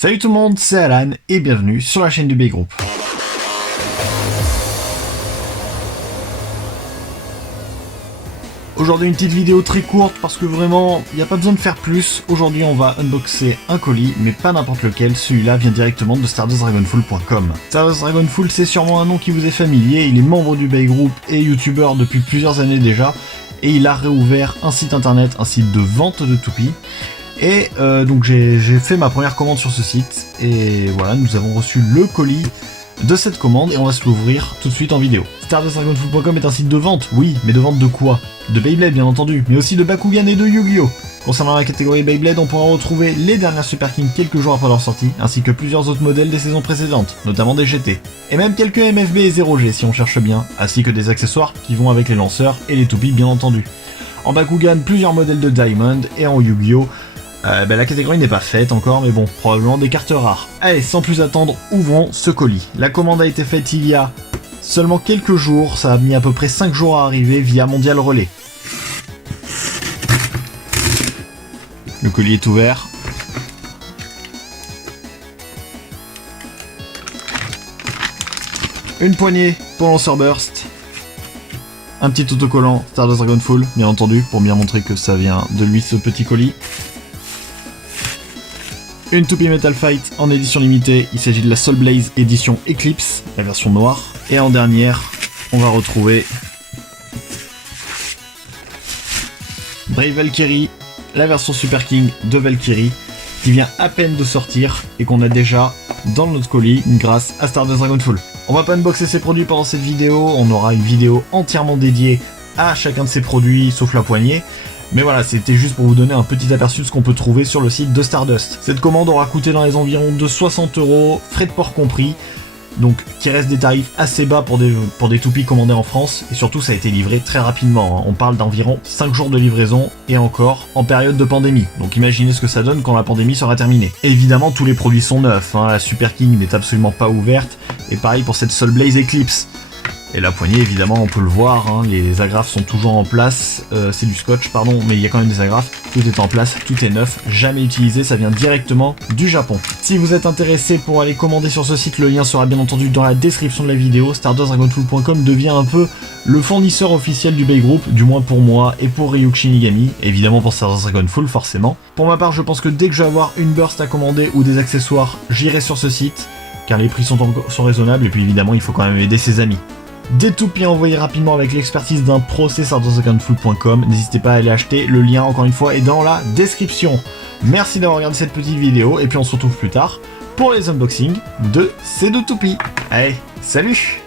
Salut tout le monde, c'est Alan et bienvenue sur la chaîne du Bay Group. Aujourd'hui une petite vidéo très courte parce que vraiment il n'y a pas besoin de faire plus. Aujourd'hui on va unboxer un colis, mais pas n'importe lequel, celui-là vient directement de StardustDragonful.com. Stardust Dragonful, c'est sûrement un nom qui vous est familier, il est membre du Bay Group et youtubeur depuis plusieurs années déjà, et il a réouvert un site internet, un site de vente de toupies. Et donc j'ai fait ma première commande sur ce site, et voilà, nous avons reçu le colis de cette commande, et on va se l'ouvrir tout de suite en vidéo. StardustDragonful.com est un site de vente, oui, mais de vente de quoi? De Beyblade bien entendu, mais aussi de Bakugan et de Yu-Gi-Oh! Concernant la catégorie Beyblade, on pourra retrouver les dernières Super King quelques jours après leur sortie, ainsi que plusieurs autres modèles des saisons précédentes, notamment des GT. Et même quelques MFB et 0G si on cherche bien, ainsi que des accessoires qui vont avec les lanceurs et les toupies bien entendu. En Bakugan, plusieurs modèles de Diamond, et en Yu-Gi-Oh! La catégorie n'est pas faite encore, mais bon, probablement des cartes rares. Allez, sans plus attendre, ouvrons ce colis. La commande a été faite il y a seulement quelques jours, ça a mis à peu près 5 jours à arriver via Mondial Relais. Le colis est ouvert. Une poignée pour lanceur burst. Un petit autocollant Stardust Dragonful, bien entendu, pour bien montrer que ça vient de lui ce petit colis. Une toupie Metal Fight en édition limitée, il s'agit de la Soul Blaze édition Eclipse, la version noire. Et en dernière, on va retrouver Brave Valkyrie, la version Super King de Valkyrie, qui vient à peine de sortir et qu'on a déjà dans notre colis grâce à Stardust Dragonful. On va pas unboxer ces produits pendant cette vidéo, on aura une vidéo entièrement dédiée à chacun de ces produits, sauf la poignée. Mais voilà, c'était juste pour vous donner un petit aperçu de ce qu'on peut trouver sur le site de Stardust. Cette commande aura coûté dans les environs de 60 €, frais de port compris, donc qui reste des tarifs assez bas pour des toupies commandées en France, et surtout ça a été livré très rapidement, hein. On parle d'environ 5 jours de livraison, et encore en période de pandémie, donc imaginez ce que ça donne quand la pandémie sera terminée. Et évidemment tous les produits sont neufs, hein. La Super King n'est absolument pas ouverte, et pareil pour cette Soul Blaze Eclipse. Et la poignée, évidemment, on peut le voir, hein, les agrafes sont toujours en place, c'est du scotch, pardon, mais il y a quand même des agrafes, tout est en place, tout est neuf, jamais utilisé, ça vient directement du Japon. Si vous êtes intéressé pour aller commander sur ce site, le lien sera bien entendu dans la description de la vidéo. StardustDragonful.com devient un peu le fournisseur officiel du Bay Group, du moins pour moi et pour Ryuk Shinigami, évidemment pour Stardust Dragonful, forcément. Pour ma part, je pense que dès que je vais avoir une burst à commander ou des accessoires, j'irai sur ce site, car les prix sont raisonnables, et puis évidemment, il faut quand même aider ses amis. Des toupies envoyées rapidement avec l'expertise d'un pro, c'est StardustDragonful.com. N'hésitez pas à aller acheter, le lien encore une fois est dans la description. Merci d'avoir regardé cette petite vidéo, et puis on se retrouve plus tard pour les unboxings de ces deux toupies. Allez, salut!